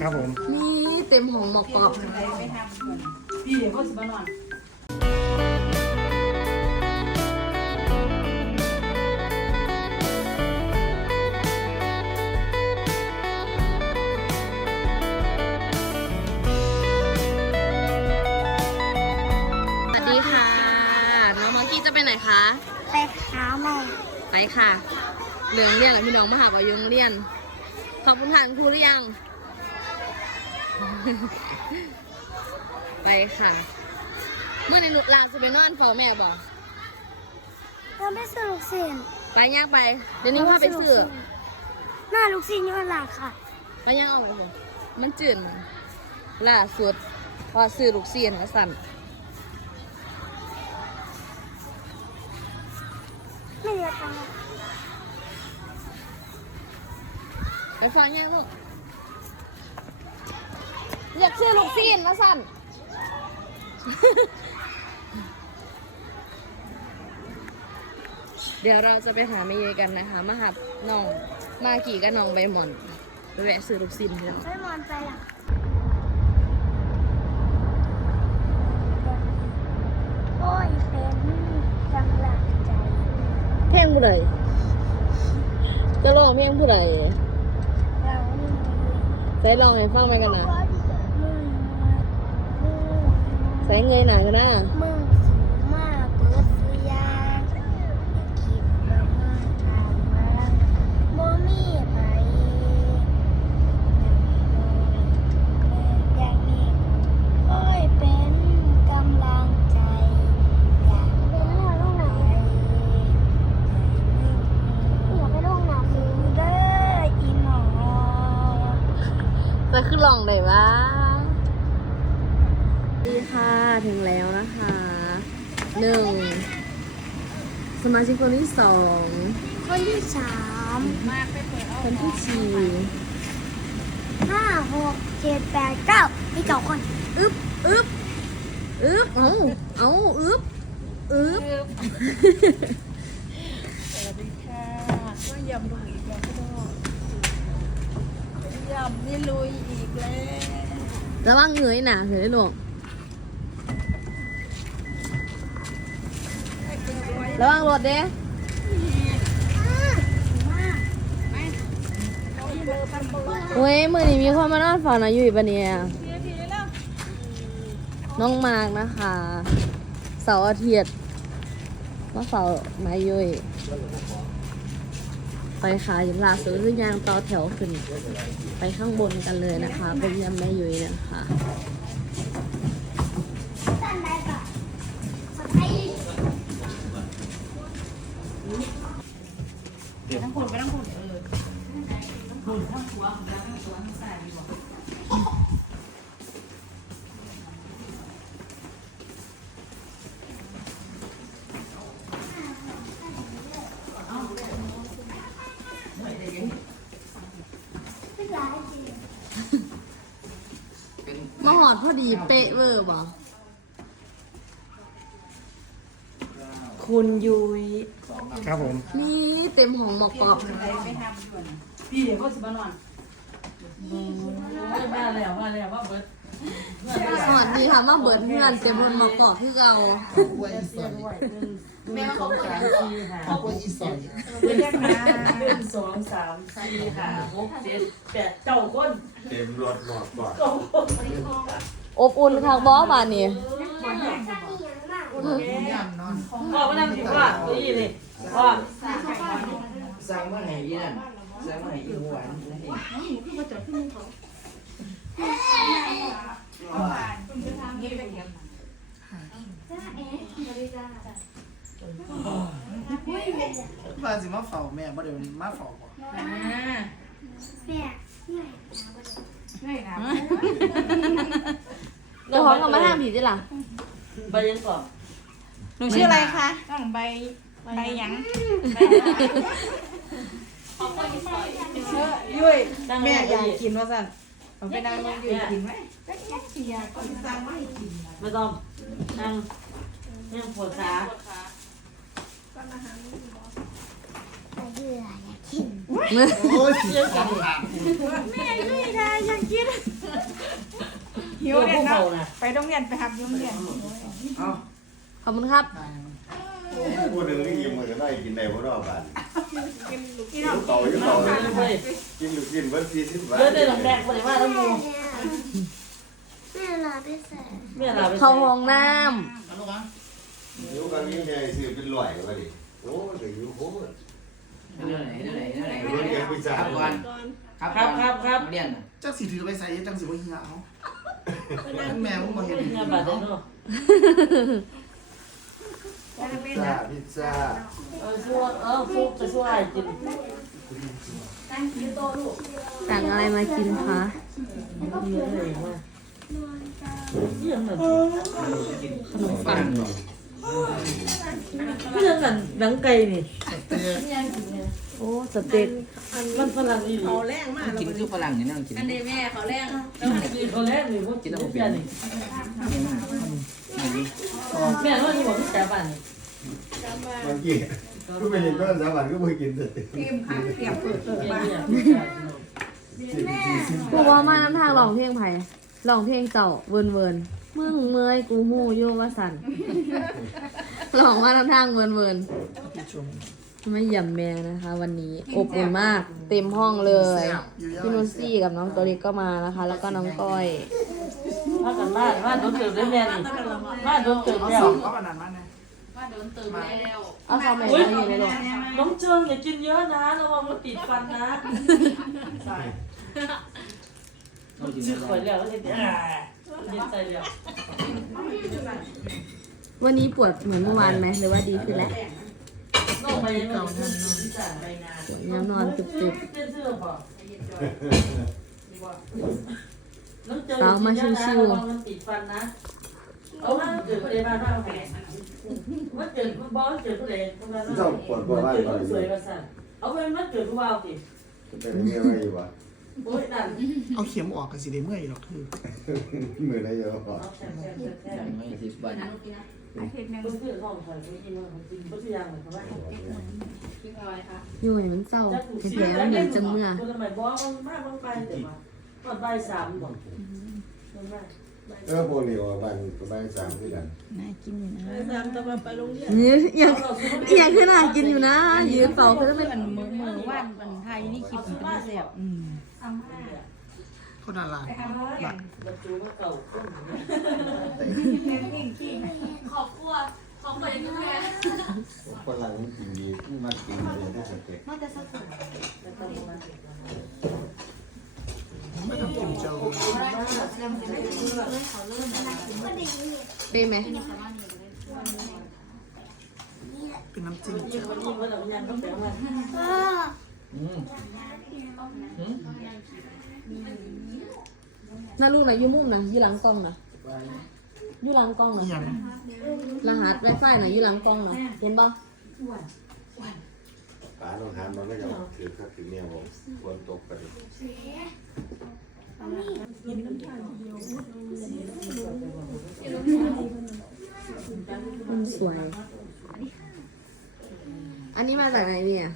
ครับผมนี่เต็มห้องหมอกกรอบพี่เดี๋ยวก็สิบานอนสวัสดีค่ะน้องมากกี้จะไปไหนคะ ไปหาแม่ ไปค่ะเหลืองเรียนกับพี่น้องมาหาว่ายุงเรียน ขอบคุณทานครูหรือยัง ไปค่ะเมื่อในหนุกลางจะไปนอนเฝ้าแม่บอกเราไม่ซื้อลูกศิษย์ไปย่างไป เดี๋ยวนี้พ่อไปซื้อหน้าลูกศิษย์อยู่ข้างหลังค่ะไปย่างเอาไปเลยมันจืดมันล่าสุดพอซื้อลูกเสียนมาสั่นไม่เหลือตังค์ไปฟังย่างลูก อยากซื้อลูกเสียนมาสั่นเดี๋ยวเราจะไปหาเมย์กันนะคะ มาหับน้องมากี่กับน้องใบหมอนไปแวะซื้อลูกซินเพื่อนไม่มอนไปละโอ้ยเป็นกำลังใจเพลงผู้ใดจะร้องเพลงผู้ใดเราไม่มีใส่ร้องให้ฟังไหมกันนะ ว่าดีมึงมึง ใส่เงยหนากันะมึงสูงมากเกิดสุยาคิดมามาทางมาบ่มีไปอย่างนี้โอ้ยเป็นกำลังใจ อยากไปลงไหนอยากไปลงหนังมือเด้ออีหมอจะขึ้นร้องได้บ้างดีค่ะ ถึงแล้วนะคะหนึ่งสมาชิกคนที่สองคนที่สามคนที่สี่ห้าหกเจ็ดแปดเก้ามีเก้าคนอึ๊บอึ๊บอึ๊บเอาเอาอึ๊บอึ๊บสวัสดีค่ะก็ยำลุยอีกแล้วก็ยำนี่ลุยอีกแล้วระวังเงยหนาเห็นได้หลว ระวังรถเด้เว้ยมือนี้มีคนมานอนฝันนะอยู่อีปะเนี่ยน้องมากนะคะเสาร์อาทิตย์มาเฝ้านายุยไปค่ะยินลาสุดคือยางต่อแถวขึ้น ไปข้างบนกันเลยนะคะ เป็นยำแม่ยุยนะคะ ทั้งคนไปทั้งคนเออคนทั้งหัวของเราทั้งตัวทั้งสายดีกว่ามาหอดพอดีเป๊ะเวอร์บ่คุณยุ้ย ครับผม นี่เต็มห้องหมอกกรอบพี่เดี๋ยวก็สิบานอนมาแล้วมาแล้วว่าเบิร์ดสวัสดีค่ะมาเบิร์ดเพื่อนเต็มห้องหมอกกรอบคือเราแม่เขาสามสี่ห้าหกหนึ่งสองสามสี่ห้าหกเจ็ดแปดเจ้าคนเต็มรถหลอดก่อนอบอุ่นค่ะบอสบานนี่พ่อมานั่งสิว่าตัวนี้เลย พ่อสั่งมาให้อีนั่นสั่งมาให้อีหวานนั่นเองมาสิมาเฝ้าแม่บ่เดี๋ยวมาเฝ้าบ่อ่าแม่เดี๋ยวเขาทำมาทางผีดิล่ะไปยังก่อนหนูชื่ออะไรคะ ต้องใบ ใบหยังยุ้ยตั้งแม่แม่อยากกินกินว่าสั่นผมไปนั่งมึงอยู่กินไหมไม่ต้องนั่งนั่งปวดขาเบื่ออยากโอ้ยสีของหางหิวเรียนเนาะไปโรงเรียนไปหับโรงเรียนเอาขอบคุณครับ พูดถึงนี่ยิ้มมันก็ได้กินได้บ่รอบบ้านกินอยู่เต่าอยู่เต่าเลยเฮ้ยกินลูกกินเบิด40บาทเลือดได้หลังแดงคนไหนว่าทั้งมูแม่ลาไปใส่เมียเราไปเข้าห้องน้เอาลูกอะอยู่กันนี่ใหญ่ซื้อเป็นร้อยว่าดิโอ้ยอยู่โคตรเดี๋ยวไหนเดี๋ยวไหนเดี๋ยวไหนเดี๋ยวเดี๋ยวไปจ่ายครับก่อนครับครับครับครับเรียนน่ะจังสีถือไปใส่จังสีว่าเหี่ยเอาแม่ผมบ่เห็นเงินบาทเนาะ พิซซ่าพิซซ่าเออช่วยเออฟุกจะช่วยกินำสั่งอะไรมากินคะเยอะเลยว่าเรื่องนั้นขนมปังเรื่องนั้นหนังไก่นี่โอ้สเต็กมันฝรั่งอีหลีกินคือฝรั่งนี่นั่งกินอันนี้แม่เขาแรกคือเขาแรกเลยพวกกินน้ำเปรี้ยวนี่แม่ว่านี่บอกพี่แซ่บอะนี่ เมื่อกี้ก็ไปเห็นก็สามวันก็ไปกินแต่เปรี้ยวเนี่ยกูว่ามาน้ำทางร้องเพลงไผ่ร้องเพลงเจ้าเวินเวินมึงเมยกูหูโยว่าสันร้องมาน้ำทางเวินเวินติดชมไม่หย่ำแม่นะคะ วันนี้อบอุ่นมาก เต็มห้องเลยแซ่บอยู่ยอดพี่นุชซี่กับน้องตัวเล็กก็มานะคะ แล้วก็น้องก้อยถ้ากันบ้านบ้านโดนเติบได้แม่นี่บ้านโดนเติบเอาแล้ว สองก็อันนั้นมาเนี่ยเอาเขาแม่มาอยู่ในโรงน้องเจิงอย่ากินเยอะนะระวังมันติดฟันนะเรากินชื่ออะข่อยไรแล้วเห็นอ่าเห็นใจแล้ววันนี้ปวดเหมือนเมื่อวานไหมหรือว่าดีขึ้นแล้วน้องไปเก่านั่นปวดย้ำนอนตึบเป็นเสื้อป่ะน้องเจิงระวังมันติดฟันนะเอาว่าเกิดอะไรบ้างบ้างแห มว่าเกิดบอลเกิดผู้ใดผู้นั้นเจ้าปวดบ่บ้านเกิดตอนสวยนี้มาสั่นเอาไปมันเกิดผู้บ่าวสิเป็นเมียไว้อยู่วะโอ้ยนั่นเอาเข็มออกกับสีเดเมื่อยหรอกคือมือได้เยอะพอเอาแซ่บแซ่บแซ่บไม่สิบบาทอาทิตย์นึงต้องซื้อของใส่ไปกินมันกินก็ทุกอย่างเลยครับว่าๆอยู่ให้มันเศร้าแท้ๆมันเหนื่อยจังเมื่อคนสมัยบอกมันมากมันไปแต่ว่าตอนบ่ายสามบอกมันมาก เออพวกนี้ว่าบ้านก็บ้านสามคือกันนี่อยากอยากขึ้นหากินอยู่นะ ยืนเป่าคือต้องเป็นมันมือมือว่านมันไทยนี่คลิปมันเป็นเสียบอืมคนน่ารักบรรจุมาเก่าต้นขอบครัวขอบครัวยังไงคนหลังกินดีมากินเลยได้สเต็ก ไม่ต้องกินเจ้าเป็นไหมเป็นน้ำจิ้มเรายังต้องแต่งมันพ่ออืมมน่าลูกนะยูมุมนะยูหลังกล้องนะยูหลังกล้องนะย่างรหัสไวไฟนะยูหลังกล้องนะเห็นปะ ป๋าต้องหามันก็จะถือคักถือเนี่ยผมฝนตกกันมันสวย อันนี้มาจากไหนเนี่ย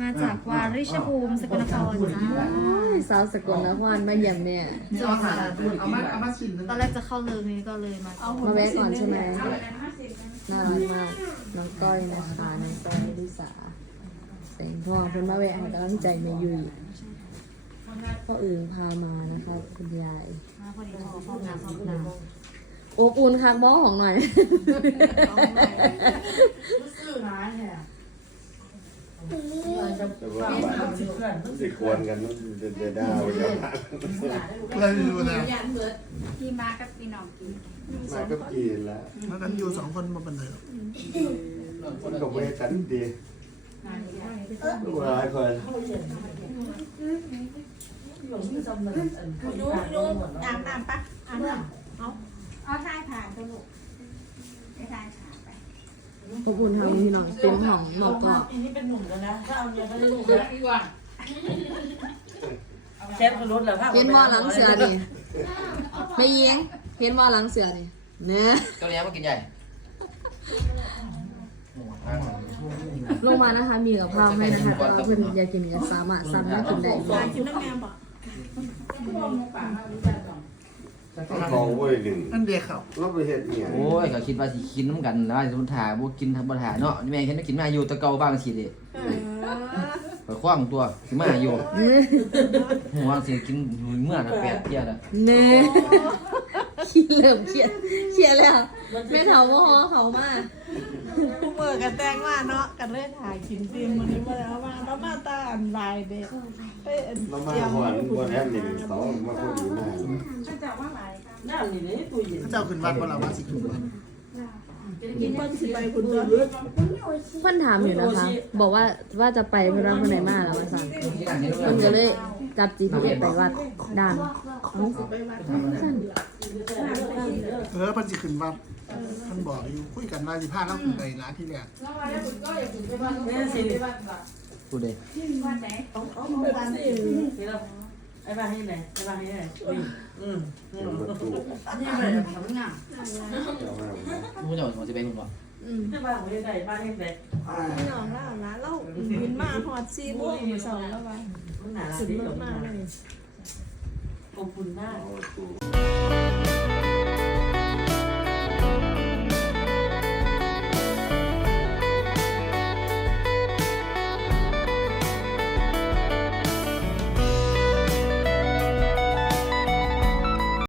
มาจากวาริชภูมิสกลนครจ้าอ้ายสาวสกลนครมาเยี่ยมเนี่ยนี่เอาหาเอามาเอามาชิมนึงตอนแรกจะเข้าเลยนี่ก็เลยมามาแวะก่อนใช่ไหมน่ารักมาก น้องก้อยนะคะ น้องก้อยลิสาแสงทองคนมาแวะให้กำลังใจแม่ยุยพ่ออึงพามานะคะคุณยายมาพอดีขอเข้าน้ำเข้าน้ำอบอุ่นค่ะบ้องของหน่อยแต่ว่าบ้านสิควรกันมันจะได้เยอะมากเราอยู่นะพี่มากับพี่น้องกินมาก็กินแล้วแล้วกันอยู่สองคนมาเป็นไรหรอกมันก็ไม่กันดี ลูกหลายคนหลงที่จำมันอันคนที่ดูอาบน้ำปะเอาเอาเอาทายผ่านตัวลูกไม่ทายผ่านไปอบอุ่นทางพี่น้องเต็มห้องหนอกก็อันนี้เป็นหนุ่มแล้วนะถ้าเอาเนี่ยก็จะลูกแล้วดีกว่าแซ่บรถแล้วค่ะเห็นว่าหลังเสือนี่ไม่เยียงเห็นว่าหลังเสือนี่เนื้อเกาหลีมากินใหญ่ ลงมานะคะ มีกับข้าวให้นะคะแต่ว่าเพื่อนอยากกินก็สามารถสั่งมากินได้ตายกินน้ำแมวบ่ทองเว้ยหนึ่งนั่นเดียวเขาเราไปเฮ็ดเนี่ยโอ้ยก็คิดว่าสิกินน้ำกันแล้วสมมุติถ่ายบ่กินทำบ่ถ่ายเนาะนี่แม่เห็นกินมาอยู่ตะเกาบ้างสิเด้เออไปคว้างตัวสิมาอยู่หัวสิกินเมื่อละแปดเที่ยละเน่ขี้เริ่มเครียดเครียดแล้วแม่เถาว่าเขามา ผู้เมื่อกันแต่งมาเนาะกันเลยถ่ายกินตีมวันนี้มาแล้วมาแล้วมาตาอันลายเด็กเอ้ยอันเรามาเตรียมหวานบนแอปหนึ่งสองมาพอดีมากน้ำนี่เลยตู้เย็นเจ้าขึ้นวัดบ่ล่ะว่าสิขึ้นวัดกินคนสิไปคุณตัวเพื่อนถามอยู่นะคะ บอกว่าว่าจะไปเพื่อนคนไหนมาแล้วมาสั่งเพื่อนก็เลยจับ GPS ไปวัดดังเอ้าสั่น เออเพิ่นสิขึ้นวัดเพิ่นบอกอยู่คุยกันว่าสิพาเราขึ้นไปร้านที่แรกแม่สิพูดเด้นี่เราไอ้บ้าให้ไหนไอ้บ้าให้ไหนนี่อืมเป็นประตูนี่แบบทำงานเจ้ามารู้จักว่าสิไปคุณบ่ไอ้บ้าให้ไหนบ้าให้ไหนน้องล่านะเราบินมาฮอดซีโมงมื้อสองแล้วว่ามันหนาขึ้นสิรถมาเลยขอบคุณมากเอาประตู